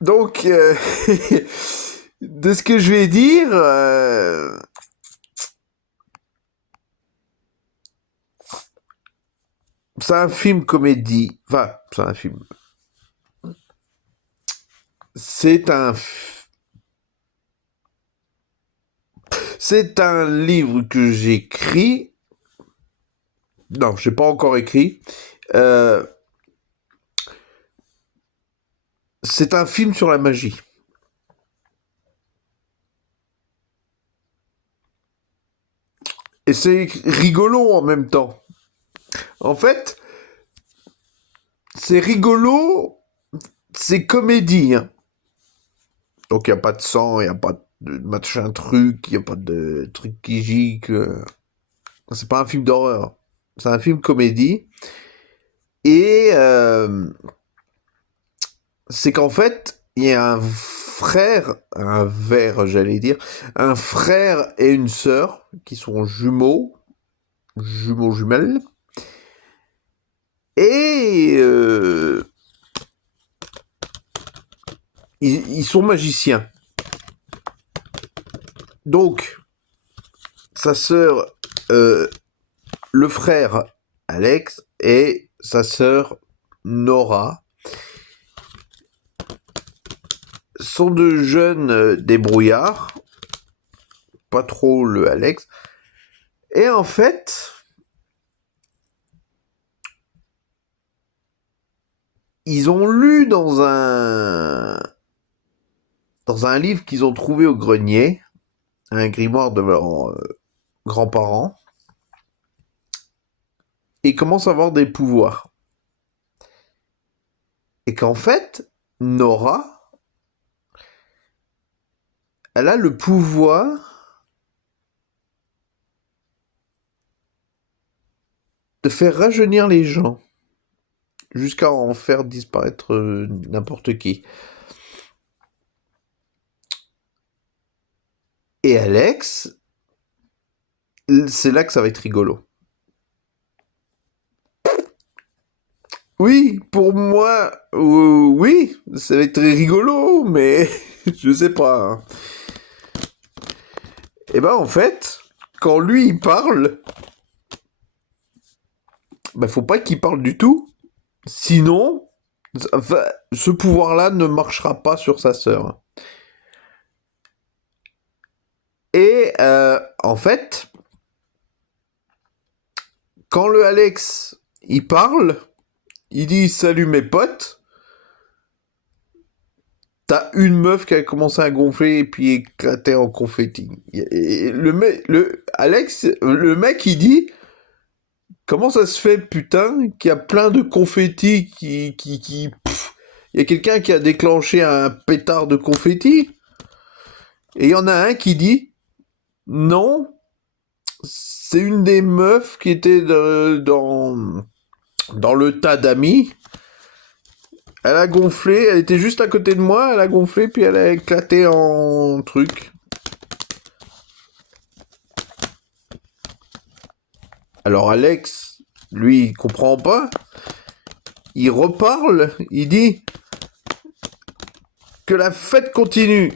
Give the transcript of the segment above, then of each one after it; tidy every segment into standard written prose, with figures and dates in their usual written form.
Donc, de ce que je vais dire, c'est un film comédie. Enfin, c'est un film. C'est un, c'est un livre que j'écris. Non, j'ai pas encore écrit. Euh, c'est un film sur la magie. Et c'est rigolo en même temps. En fait, c'est rigolo, c'est comédie, hein. Donc il n'y a pas de sang, il n'y a pas de machin truc, il n'y a pas de truc qui gicle. C'est pas un film d'horreur. C'est un film comédie. Et c'est qu'en fait, il y a un verre, j'allais dire, un frère et une sœur qui sont jumeaux jumelles. Et ils sont magiciens. Donc, sa sœur, euh, le frère Alex et sa sœur Nora sont de jeunes débrouillards, pas trop le Alex. Et en fait, ils ont lu dans un livre qu'ils ont trouvé au grenier, un grimoire de leurs grands-parents, et ils commencent à avoir des pouvoirs. Et qu'en fait, Nora, elle a le pouvoir de faire rajeunir les gens, jusqu'à en faire disparaître n'importe qui. Et Alex, c'est là que ça va être rigolo. Oui, pour moi, oui, ça va être très rigolo, mais je sais pas, hein. Et ben en fait, quand lui il parle, ben faut pas qu'il parle du tout, sinon, enfin, ce pouvoir-là ne marchera pas sur sa sœur. Et en fait, quand le Alex il parle, il dit salut mes potes. T'as une meuf qui a commencé à gonfler et puis éclater en confetti. Et le Alex, le mec, il dit comment ça se fait, putain, qu'il y a plein de confettis il y a quelqu'un qui a déclenché un pétard de confetti et il y en a un qui dit non, c'est une des meufs qui était dans le tas d'amis. Elle a gonflé, elle était juste à côté de moi, elle a gonflé puis elle a éclaté en truc. Alors Alex, lui, il comprend pas. Il reparle, il dit que la fête continue.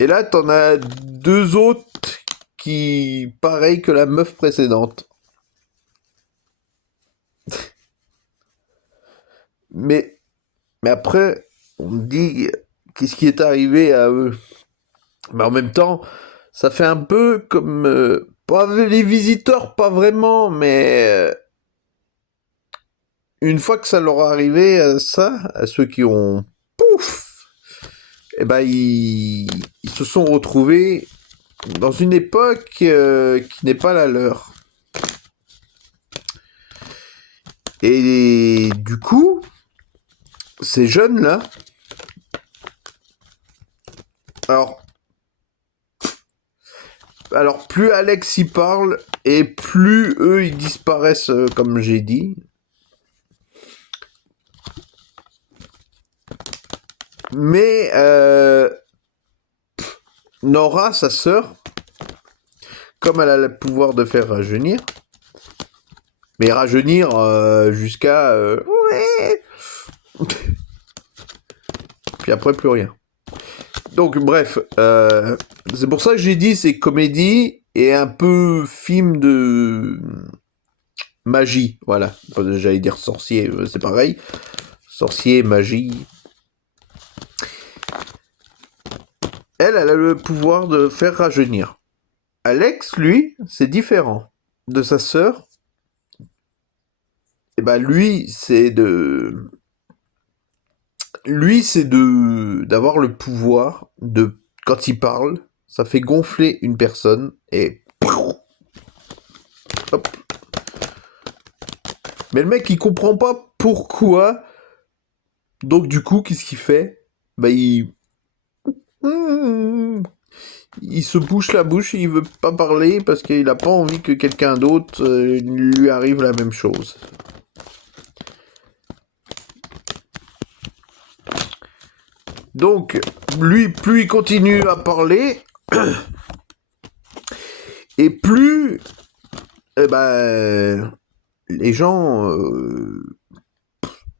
Et là, t'en as deux autres qui, pareil que la meuf précédente. Mais, mais après, on me dit, qu'est-ce qui est arrivé à eux? Mais en même temps, ça fait un peu comme, pas les visiteurs, pas vraiment, mais une fois que ça leur est arrivé, ça, à ceux qui ont, pouf, eh ben, ils se sont retrouvés dans une époque qui n'est pas la leur. Et du coup, ces jeunes-là, alors, alors plus Alex y parle et plus eux ils disparaissent, comme j'ai dit. Mais Nora, sa sœur, comme elle a le pouvoir de faire rajeunir, mais rajeunir jusqu'à ouais, puis après plus rien. Donc bref, c'est pour ça que j'ai dit c'est comédie et un peu film de magie, voilà. J'allais dire sorcier, c'est pareil. Sorcier, magie. Elle a le pouvoir de faire rajeunir. Alex, lui, c'est différent. De sa sœur, et ben lui, c'est d'avoir le pouvoir de, quand il parle, ça fait gonfler une personne et hop. Mais le mec, il comprend pas pourquoi. Donc du coup, qu'est-ce qu'il fait? Bah il se bouche la bouche, il veut pas parler parce qu'il a pas envie que quelqu'un d'autre lui arrive la même chose. Donc, lui, plus il continue à parler, et plus, eh ben, les gens,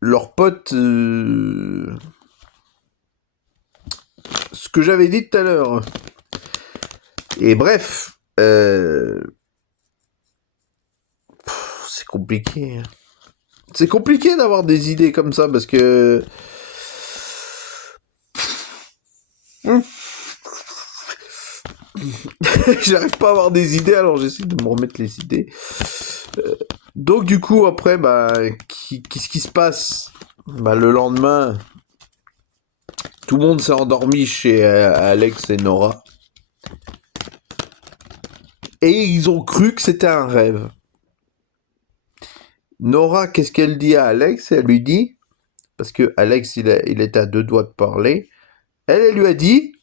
leurs potes, ce que j'avais dit tout à l'heure. Et bref, c'est compliqué. C'est compliqué d'avoir des idées comme ça parce que j'arrive pas à avoir des idées, alors j'essaie de me remettre les idées. Donc du coup, après, bah, qu'est-ce qui se passe? Bah, le lendemain, tout le monde s'est endormi chez Alex et Nora. Et ils ont cru que c'était un rêve. Nora, qu'est-ce qu'elle dit à Alex? Elle lui dit, parce que Alex, il est à 2 doigts de parler, elle lui a dit,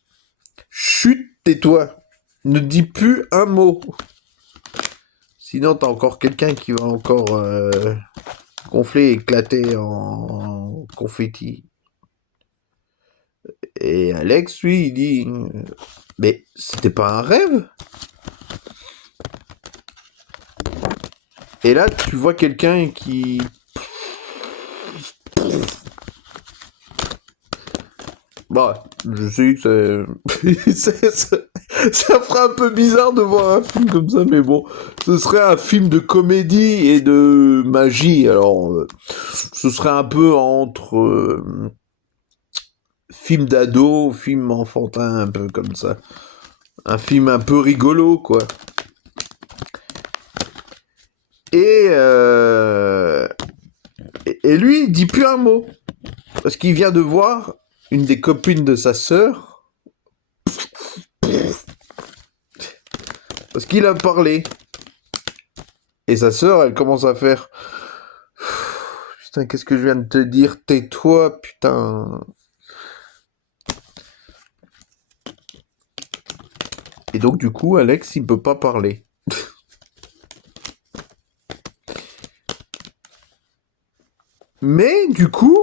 chut, tais-toi, ne dis plus un mot. Sinon, t'as encore quelqu'un qui va encore gonfler, éclater en confetti. Et Alex, lui, il dit, mais c'était pas un rêve? Et là, tu vois quelqu'un qui... Bah, je sais que ça fera un peu bizarre de voir un film comme ça, mais bon, ce serait un film de comédie et de magie, alors ce serait un peu entre film d'ado, film enfantin, un peu comme ça. Un film un peu rigolo, quoi. Et, et lui, il dit plus un mot. Parce qu'il vient de voir une des copines de sa sœur. Parce qu'il a parlé. Et sa sœur, elle commence à faire... Putain, qu'est-ce que je viens de te dire? Tais-toi, putain. Et donc, du coup, Alex, il peut pas parler. Mais, du coup,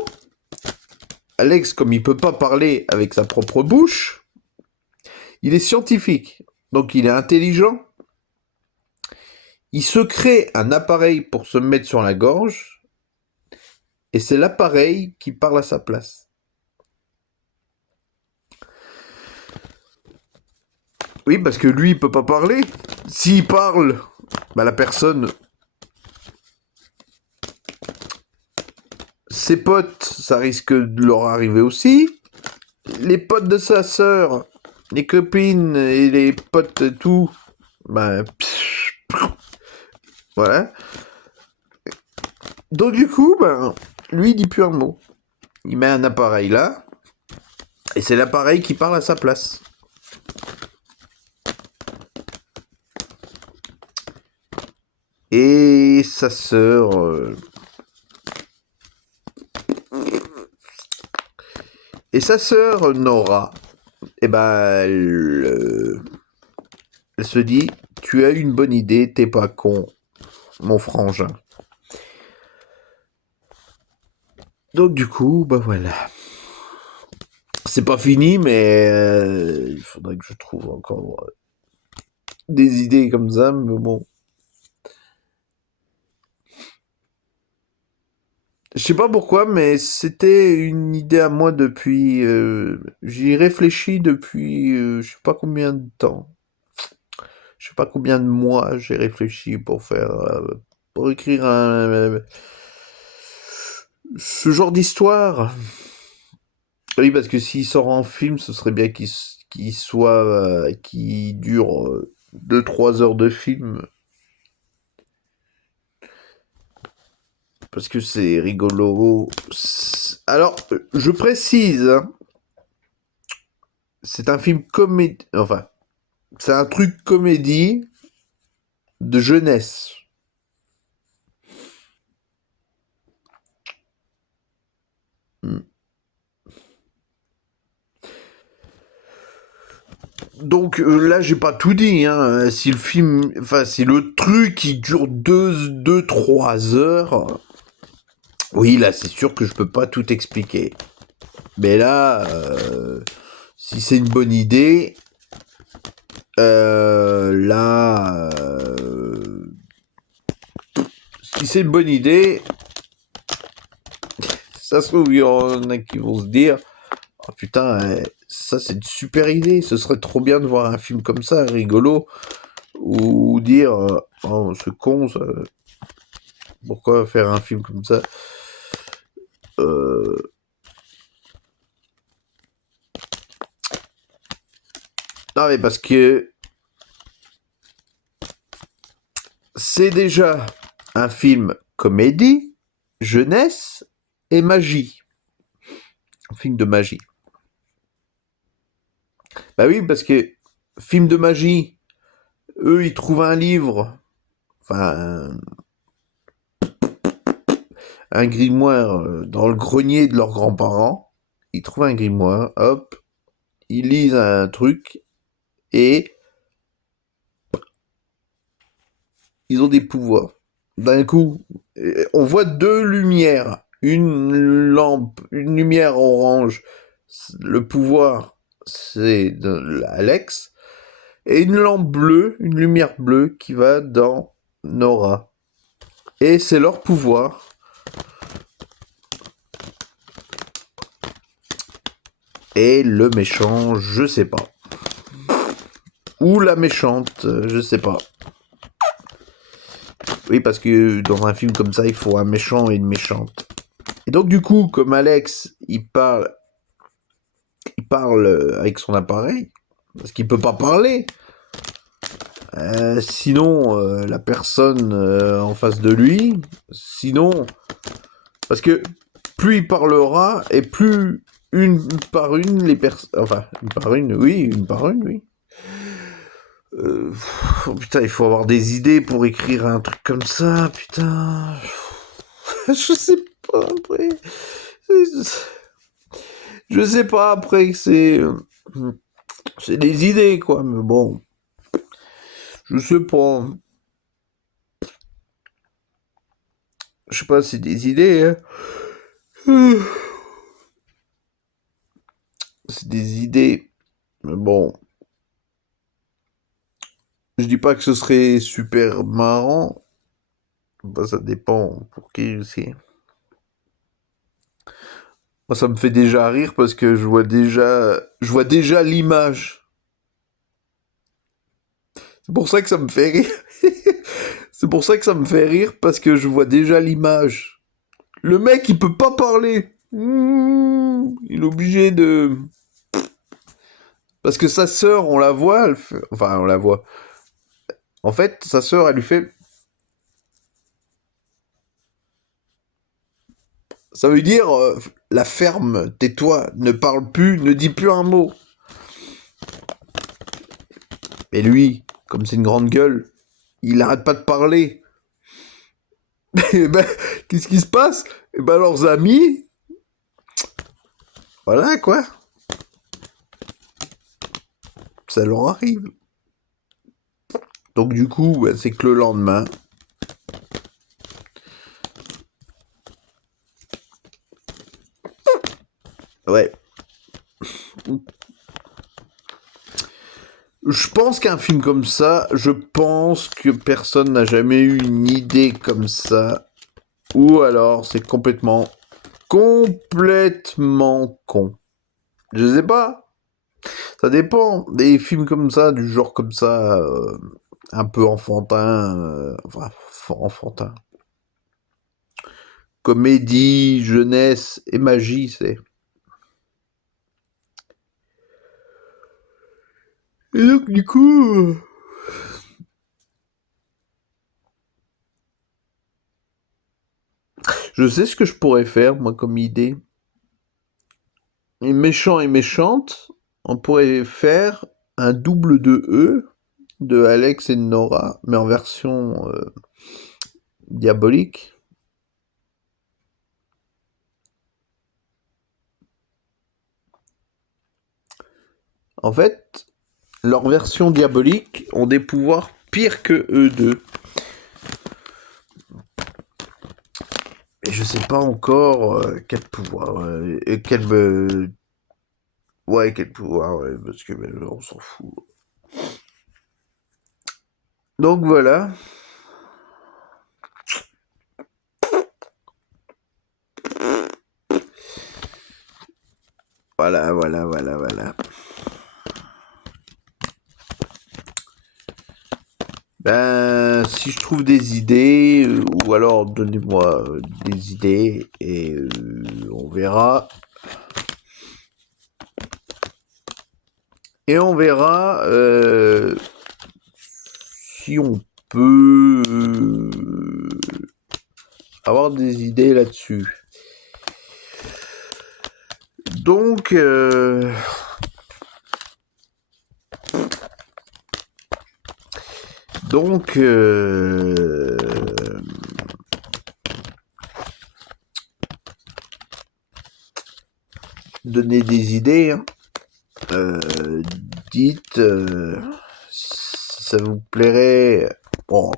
Alex, comme il peut pas parler avec sa propre bouche, il est scientifique. Donc, il est intelligent. Il se crée un appareil pour se mettre sur la gorge. Et c'est l'appareil qui parle à sa place. Oui, parce que lui, il peut pas parler. S'il parle, bah la personne... Ses potes, ça risque de leur arriver aussi. Les potes de sa sœur, les copines et les potes et tout, bah... Voilà. Donc du coup, ben, lui, il dit plus un mot. Il met un appareil là, et c'est l'appareil qui parle à sa place. Et sa sœur... Et sa sœur, Nora, eh ben, elle se dit, tu as une bonne idée, t'es pas con, mon frangin. Donc du coup, bah voilà. C'est pas fini, mais il faudrait que je trouve encore des idées comme ça, mais bon. Je sais pas pourquoi, mais c'était une idée à moi depuis. J'y réfléchis depuis je sais pas combien de temps. Je sais pas combien de mois j'ai réfléchi pour faire. Pour écrire ce genre d'histoire. Oui, parce que s'il sort en film, ce serait bien qu'il soit. Qu'il dure 2-3 heures de film. Parce que c'est rigolo. Alors, je précise, hein, c'est un film comédie. Enfin, c'est un truc comédie de jeunesse. Hmm. Donc là, j'ai pas tout dit. Hein. Si le film, enfin, si le truc il dure 3 heures, oui, là, c'est sûr que je peux pas tout expliquer. Mais là, si c'est une bonne idée, là, si c'est une bonne idée, ça se trouve, il y en a qui vont se dire, oh putain, ça c'est une super idée, ce serait trop bien de voir un film comme ça, rigolo, ou dire, oh, ce con, ça, pourquoi faire un film comme ça. euh... Non mais parce que c'est déjà un film comédie, jeunesse et magie. Un film de magie. Bah oui, parce que film de magie, eux ils trouvent un livre, enfin un grimoire dans le grenier de leurs grands-parents. Ils trouvent un grimoire, hop, ils lisent un truc et ils ont des pouvoirs. D'un coup, on voit deux lumières. Une lampe, une lumière orange, le pouvoir, c'est de Alex. Et une lampe bleue, une lumière bleue qui va dans Nora. Et c'est leur pouvoir. Et le méchant, je sais pas. Ou la méchante, je sais pas. Oui, parce que dans un film comme ça, il faut un méchant et une méchante. Et donc du coup, comme Alex, il parle avec son appareil, parce qu'il peut pas parler. Sinon, la personne en face de lui, sinon, parce que plus il parlera et plus une par une les personnes, enfin une par une, oui. Euh, oh, putain, il faut avoir des idées pour écrire un truc comme ça, putain. Je sais pas après. Je sais pas après, c'est des idées quoi, mais bon, je sais pas. Je sais pas, c'est des idées. Hein. C'est des idées. Mais bon, je dis pas que ce serait super marrant. Bah, ça dépend pour qui aussi. Moi, ça me fait déjà rire parce que je vois déjà l'image. C'est pour ça que ça me fait rire. C'est pour ça que ça me fait rire parce que je vois déjà l'image. Le mec, il peut pas parler. Il est obligé de. Parce que sa sœur, on la voit. Enfin, on la voit. En fait, sa sœur, elle lui fait. Ça veut dire la ferme, tais-toi, ne parle plus, ne dis plus un mot. Et lui, comme c'est une grande gueule, il arrête pas de parler. Et ben, qu'est-ce qui se passe? Et ben, leurs amis, voilà quoi, ça leur arrive. Donc du coup, ben, c'est que le lendemain, ouais. Je pense qu'un film comme ça, je pense que personne n'a jamais eu une idée comme ça. ou alors c'est complètement con. Je sais pas. Ça dépend. Des films comme ça, du genre comme ça, un peu enfantin, enfin, enfantin. Comédie, jeunesse et magie, c'est. Et donc, du coup, je sais ce que je pourrais faire, moi, comme idée. Les méchants et méchantes, on pourrait faire un double de eux, de Alex et de Nora, mais en version diabolique. En fait, leur version diabolique ont des pouvoirs pires que eux deux. Et je sais pas encore quel pouvoir, quel pouvoir, ouais, parce que on s'en fout. Donc voilà. Voilà. Ben, si je trouve des idées, ou alors donnez-moi des idées et on verra. Et on verra si on peut avoir des idées là-dessus. Donc, donner des idées. Hein. Dites si ça vous plairait. Bon,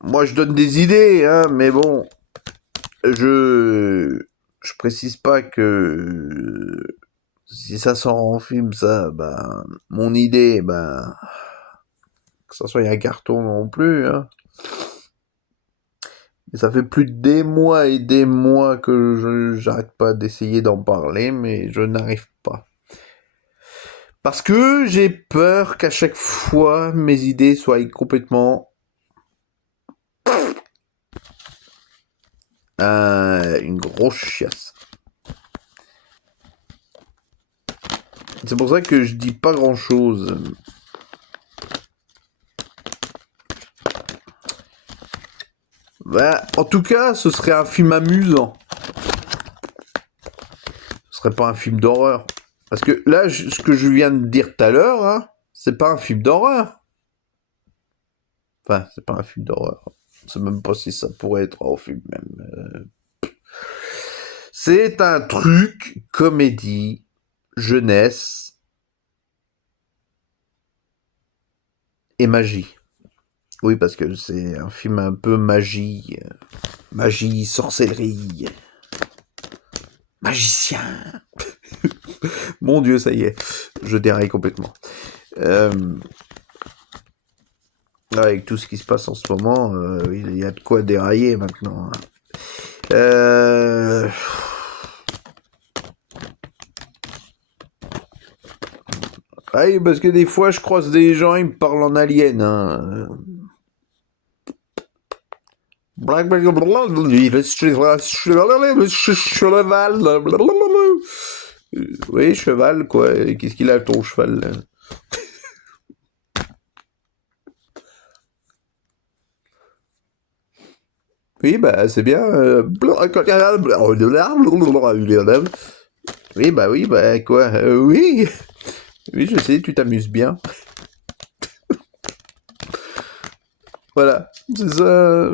moi je donne des idées, hein, mais bon, je précise pas que si ça sort en film, ça, ben, mon idée, ben, que ça soit un carton non plus, hein. Et ça fait plus des mois et des mois que j'arrête pas d'essayer d'en parler, mais je n'arrive pas. Parce que j'ai peur qu'à chaque fois, mes idées soient complètement une grosse chiasse. C'est pour ça que je dis pas grand chose. Bah, en tout cas, ce serait un film amusant. Ce serait pas un film d'horreur. Parce que là, ce que je viens de dire tout à l'heure, hein, c'est pas un film d'horreur. Enfin, c'est pas un film d'horreur. Je sais même pas si ça pourrait être un film même. C'est un truc comédie, jeunesse et magie. Oui, parce que c'est un film un peu magie. Magie, sorcellerie. Magicien. Mon Dieu, ça y est. Je déraille complètement. Avec tout ce qui se passe en ce moment, il y a de quoi dérailler maintenant. Ah oui, parce que des fois, je croise des gens, ils me parlent en alien. Hein. Oui, cheval, quoi. Qu'est-ce qu'il a, ton cheval là? Oui, bah, c'est bien. Oui, bah, quoi. Oui. Oui, je sais, tu t'amuses bien. Voilà. C'est ça.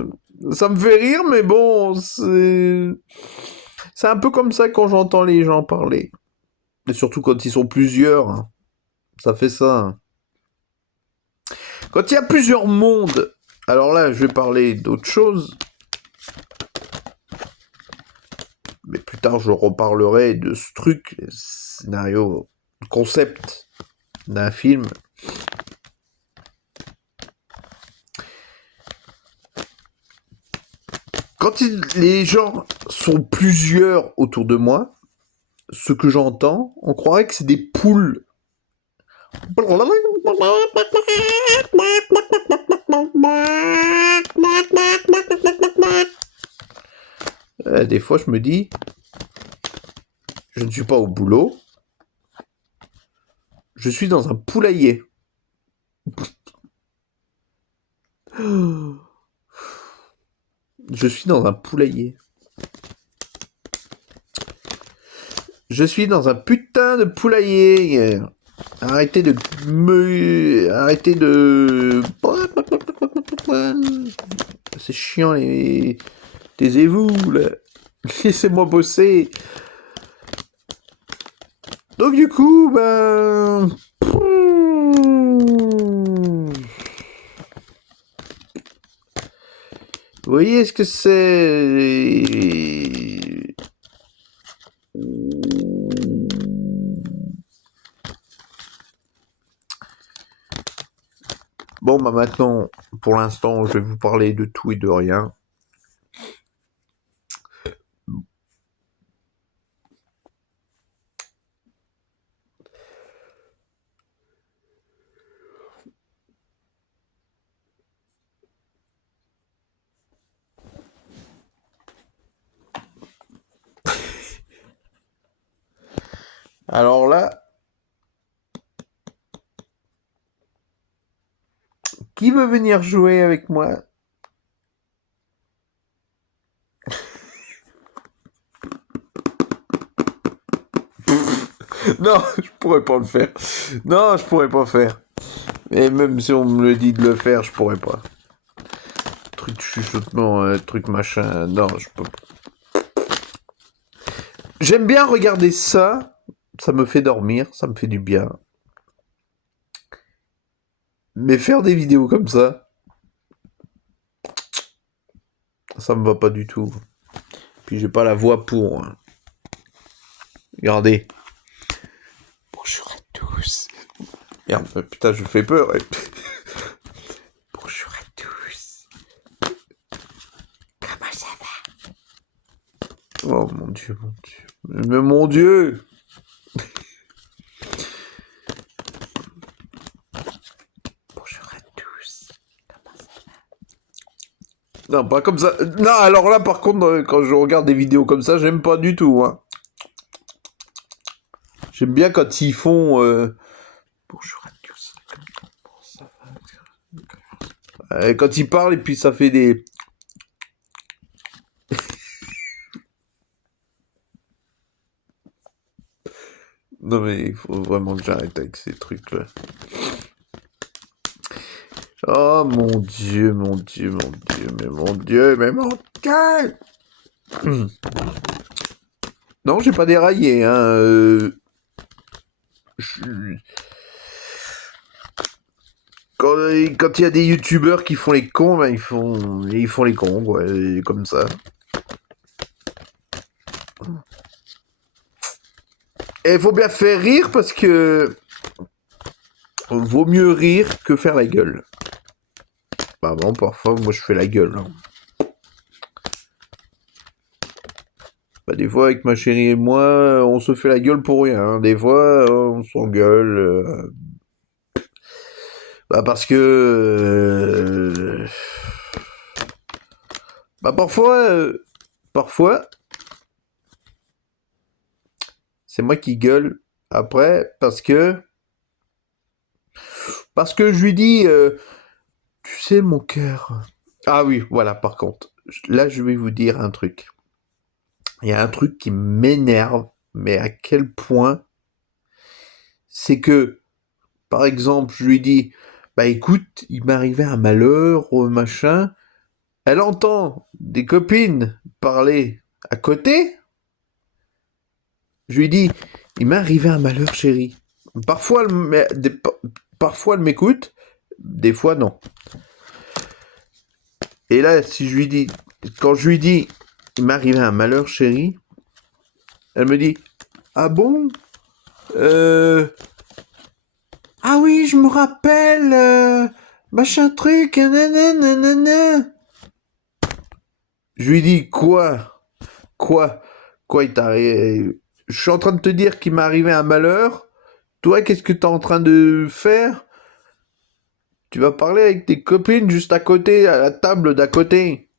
Ça me fait rire, mais bon, c'est un peu comme ça quand j'entends les gens parler. Et surtout quand ils sont plusieurs. Hein. Ça fait ça. Hein. Quand il y a plusieurs mondes, alors là, je vais parler d'autre chose. Mais plus tard, je reparlerai de ce truc, scénario, concept d'un film. Quand les gens sont plusieurs autour de moi, ce que j'entends, on croirait que c'est des poules. Des fois, je me dis, je ne suis pas au boulot, je suis dans un poulailler. Je suis dans un poulailler. Je suis dans un putain de poulailler. Arrêtez de me... Arrêtez de... C'est chiant, les... Taisez-vous, là. Laissez-moi bosser. Donc du coup, ben... Vous voyez ce que c'est? Bon, bah maintenant, pour l'instant, je vais vous parler de tout et de rien. Alors là, qui veut venir jouer avec moi? Non, je pourrais pas le faire. Non, je pourrais pas faire. Et même si on me le dit de le faire, je pourrais pas. Truc chuchotement, truc machin. Non, je peux pas. J'aime bien regarder ça. Ça me fait dormir, ça me fait du bien. Mais faire des vidéos comme ça me va pas du tout. Puis j'ai pas la voix pour. Regardez. Bonjour à tous. Merde, putain, je fais peur. Bonjour à tous. Comment ça va? Oh mon Dieu, mon Dieu. Mais mon Dieu. Bonjour à tous. Comment ça va? Non, pas comme ça. Non, alors là, par contre, quand je regarde des vidéos comme ça, j'aime pas du tout. Hein. J'aime bien quand ils font... Bonjour à tous. Comment ça va? Quand ils parlent et puis ça fait des... Non mais il faut vraiment que j'arrête avec ces trucs-là. Oh mon Dieu, mon Dieu, mon Dieu, mais mon Dieu, mais mon Dieu. Non, j'ai pas déraillé, hein. Quand il y a des youtubeurs qui font les cons, ben ils font les cons, ouais, comme ça. Et il faut bien faire rire parce que vaut mieux rire que faire la gueule. Bah bon, parfois, moi je fais la gueule. Hein. Bah des fois, avec ma chérie et moi, on se fait la gueule pour rien. Hein. Des fois, on s'engueule. Bah parce que... Bah parfois, c'est moi qui gueule après parce que je lui dis, tu sais mon cœur. Ah oui, voilà, par contre, là je vais vous dire un truc. Il y a un truc qui m'énerve, mais à quel point, c'est que, par exemple, je lui dis, bah écoute, il m'est arrivé un malheur, machin. Elle entend des copines parler à côté. Je lui dis, il m'est arrivé un malheur, chérie. Parfois, elle m'écoute, des fois, non. Et là, quand je lui dis, il m'est arrivé un malheur, chérie, elle me dit, ah bon? Ah oui, je me rappelle, machin truc, nanana. Je lui dis quoi? Quoi? Quoi il t'arrive? Je suis en train de te dire qu'il m'est arrivé un malheur. Toi, qu'est-ce que t'es en train de faire? Tu vas parler avec tes copines juste à côté, à la table d'à côté.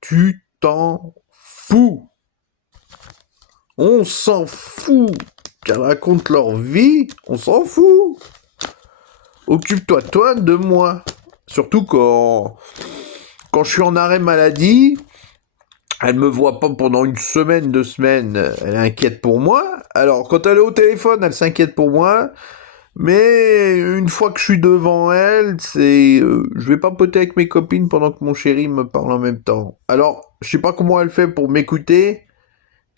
Tu t'en fous. On s'en fout. Qu'elles racontent leur vie, on s'en fout. Occupe-toi, toi, de moi. Surtout quand je suis en arrêt maladie, elle me voit pas pendant une semaine, 2 semaines, elle est inquiète pour moi. Alors, quand elle est au téléphone, elle s'inquiète pour moi. Mais une fois que je suis devant elle, je vais papoter avec mes copines pendant que mon chéri me parle en même temps. Alors, je sais pas comment elle fait pour m'écouter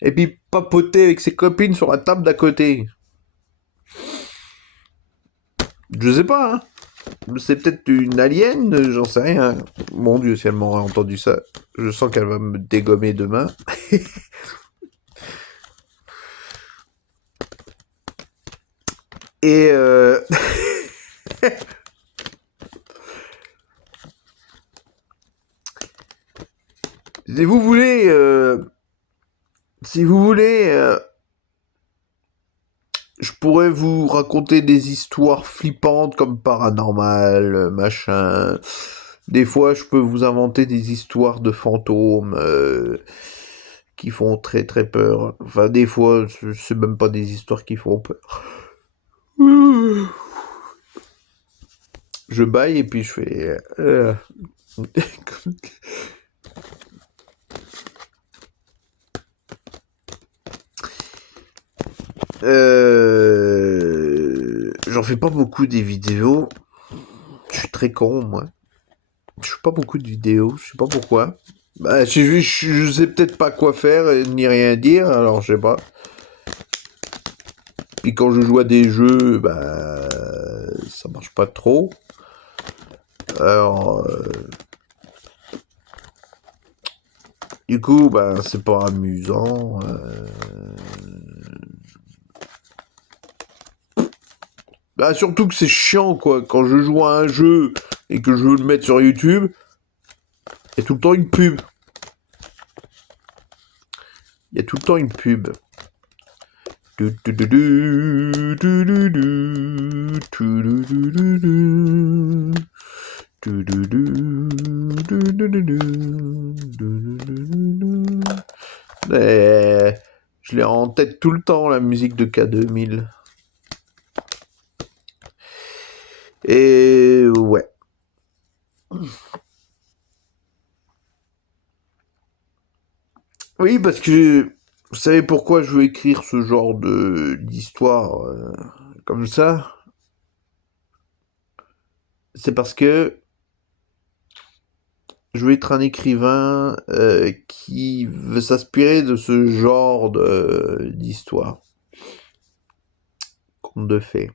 et puis papoter avec ses copines sur la table d'à côté. Je sais pas, hein. C'est peut-être une alien, j'en sais rien. Mon Dieu, si elle m'aurait entendu ça, je sens qu'elle va me dégommer demain. Et si vous voulez, si vous voulez, je pourrais vous raconter des histoires flippantes comme paranormal, machin. Des fois, je peux vous inventer des histoires de fantômes qui font très très peur. Enfin, des fois, c'est même pas des histoires qui font peur. Je baille et puis je fais. J'en fais pas beaucoup des vidéos. Je suis très con, moi. Je fais pas beaucoup de vidéos, je sais pas pourquoi. Bah, je sais peut-être pas quoi faire ni rien dire, alors je sais pas. Puis quand je joue à des jeux, bah ça marche pas trop. Alors du coup, bah c'est pas amusant. Bah surtout que c'est chiant quoi. Quand je joue à un jeu et que je veux le mettre sur YouTube, il y a tout le temps une pub. Il y a tout le temps une pub. Et je l'ai en tête tout le temps, la musique de K2000. Et ouais. Oui, parce que vous savez pourquoi je veux écrire ce genre d'histoire comme ça? C'est parce que je veux être un écrivain qui veut s'inspirer de ce genre d'histoire, conte de fées.